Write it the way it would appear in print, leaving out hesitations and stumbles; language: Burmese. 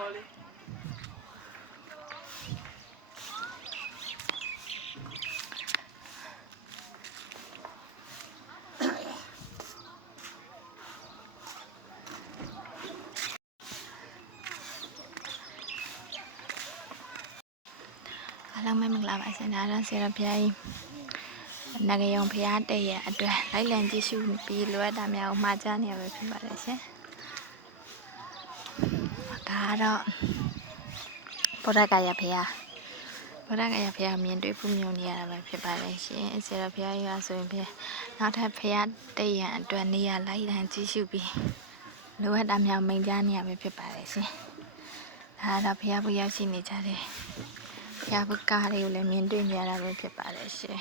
အားလုံးပဲမင်္ဂလာပါရှင်ဒါတော့ဆရာဖျားကြီးနဂရုံဖျားတဲ့ရဲ့အတွက်လိုက်လံကြည့်ရှုပြီးလိုအပ်တာများကိုမှာကြားနေရပဲဖြစ်ပါတယ်ရှင်ဒါတော့ဗုဒ္ဓဂယာဖျားမြင်တွေ့ဖို့မြင်နေရတာပဲဖြစ်ပါတယ်ရှင်ဆရာဖျားကြီးကဆိုရင်ဖျားနောက်ထပ်ဖျားတဲ့ရဲ့အတွက်နေရာလိုက်လံကြည့်ရှုပြီးလိုအပ်တာများမိန်ကြားနေရပဲဖြစ်ပါတယ်ရှင်ဒါတော့ဖျားဖို့ရောက်ရှိနေကြတယ်ဖျားဖို့ကားလေးကိုလည်းမြင်တွေ့နေရတာပဲဖြစ်ပါတယ်ရှင်